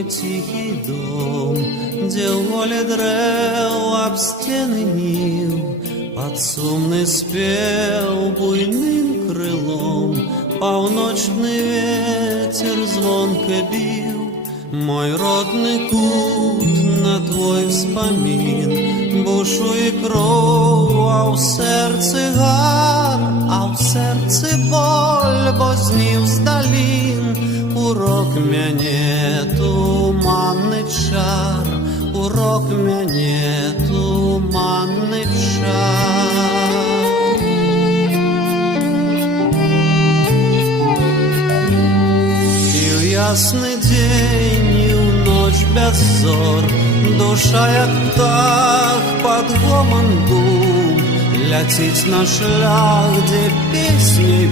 мой тихий дом, где ў волі дрэў аб сцены ніў, пад сумны спеў буйным крылом паўночны ветер звонка біў. Мой родны кут на твой успамін, бушуе кроў, а ў сэрцы гар, а ў сэрцы боль, бо знів з далін урок мяне туманны чар, урок мяне туманны чар. І ў ясны дзень, і ў ноч без зор, душа як птах пад гоман дум ляціць на шлях, дзе песней